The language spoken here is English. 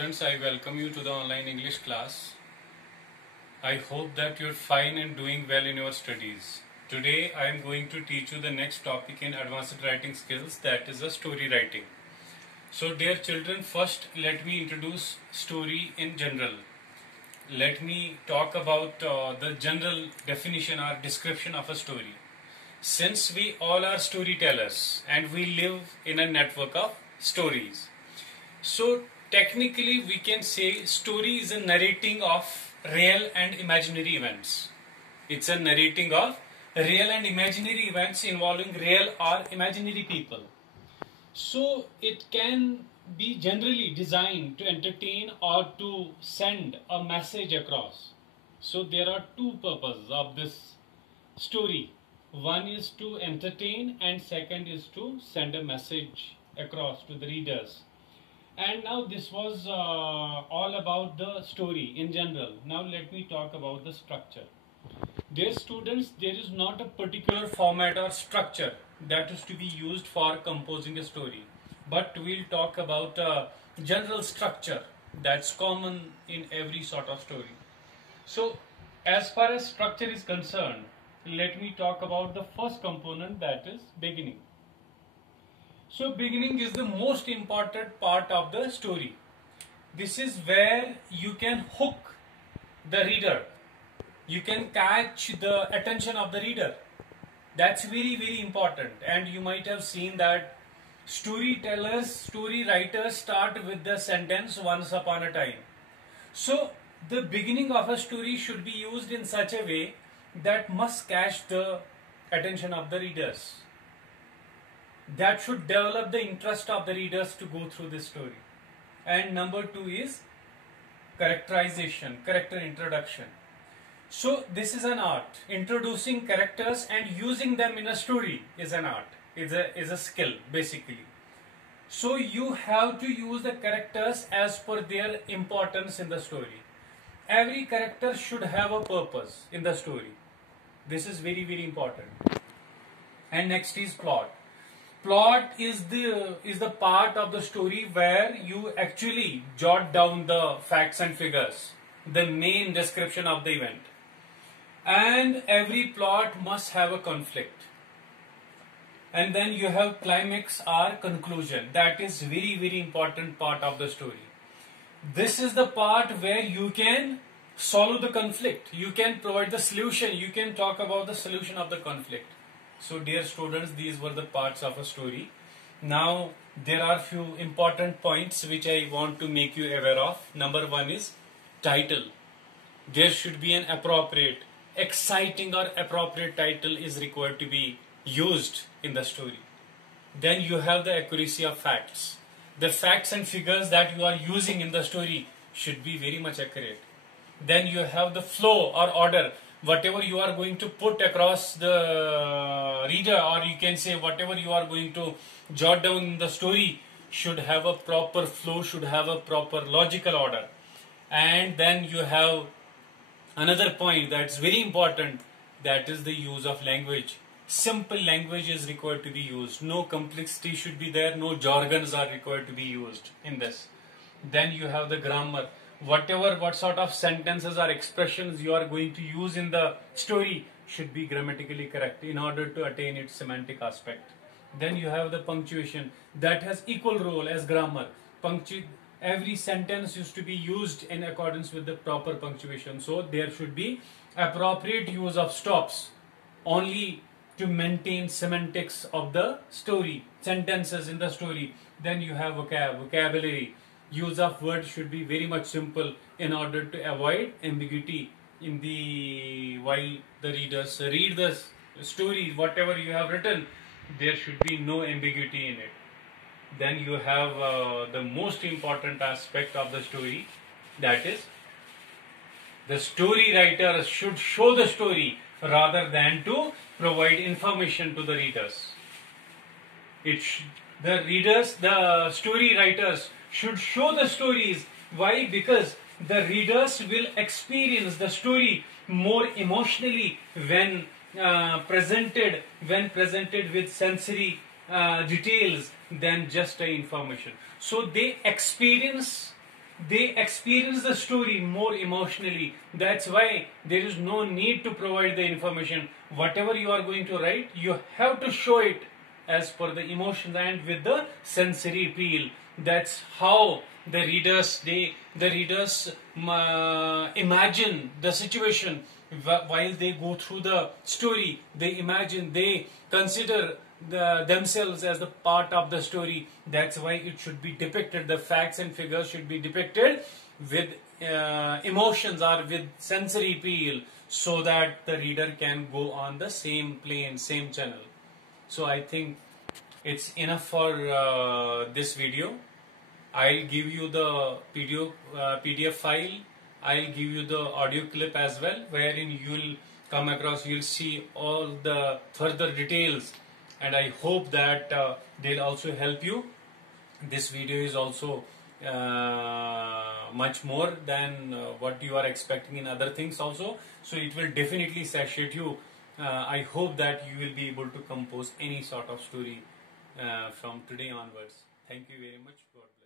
students, I welcome you to the online English class. I hope that you're fine and doing well in your studies. Today I am going to teach you the next topic in advanced writing skills, that is the story writing. So dear children, first let me introduce story in general. Let me talk about the general definition or description of a story. Since we all are storytellers and we live in a network of stories, so technically we can say story is a narrating of real and imaginary events. It's a narrating of real and imaginary events involving real or imaginary people. So it can be generally designed to entertain or to send a message across. So there are two purposes of this story. One is to entertain and second is to send a message across to the readers. And now this was all about the story in general. Now let me talk about the structure. Dear students, there is not a particular format or structure that is to be used for composing a story. But we'll talk about a general structure that's common in every sort of story. So as far as structure is concerned, let me talk about the first component, that is beginning. So beginning is the most important part of the story. This is where you can hook the reader. You can catch the attention of the reader. That's very, very important. And you might have seen that storytellers, story writers start with the sentence "once upon a time." So the beginning of a story should be used in such a way that must catch the attention of the readers. That should develop the interest of the readers to go through this story. And number two is characterization, character introduction. So this is an art. Introducing characters and using them in a story is an art, is a skill basically. So you have to use the characters as per their importance in the story. Every character should have a purpose in the story. This is very, very important. And next is plot. Plot is the part of the story where you actually jot down the facts and figures, the main description of the event. And every plot must have a conflict. And then you have climax or conclusion. That is very, very important part of the story. This is the part where you can solve the conflict. You can provide the solution. You can talk about the solution of the conflict. So dear students, these were the parts of a story. Now there are few important points which I want to make you aware of. Number one is title. There should be an appropriate, exciting or appropriate title is required to be used in the story. Then you have the accuracy of facts. The facts and figures that you are using in the story should be very much accurate. Then you have the flow or order. Whatever you are going to put across the reader, or you can say whatever you are going to jot down in the story should have a proper flow, should have a proper logical order. And then you have another point that's very important, that is the use of language. Simple language is required to be used. No complexity should be there, no jargons are required to be used in this. Then you have the grammar. What sort of sentences or expressions you are going to use in the story should be grammatically correct in order to attain its semantic aspect. Then you have the punctuation that has equal role as grammar. Every sentence used to be used in accordance with the proper punctuation. So there should be appropriate use of stops only to maintain semantics of the story, sentences in the story. Then you have vocabulary. Use of words should be very much simple in order to avoid ambiguity in while the readers read the story, whatever you have written, there should be no ambiguity in it. Then you have the most important aspect of the story, that is the story writer should show the story rather than to provide information to the readers. The story writers should show the stories. Why? Because the readers will experience the story more emotionally when presented with sensory details than just information. So they experience they experience the story more emotionally. That's why there is no need to provide the information. Whatever you are going to write, you have to show it as per the emotions and with the sensory appeal. That's how the readers imagine the situation while they go through the story. They imagine, they consider themselves as the part of the story. That's why it should be depicted. The facts and figures should be depicted with emotions or with sensory appeal, so that the reader can go on the same plane, same channel. So I think it's enough for this video. I'll give you the PDF file. I'll give you the audio clip as well, wherein you'll come across, you'll see all the further details, and I hope that they'll also help you. This video is also much more than what you are expecting in other things also, so it will definitely satiate you. I hope that you will be able to compose any sort of story from today onwards. Thank you very much. God bless.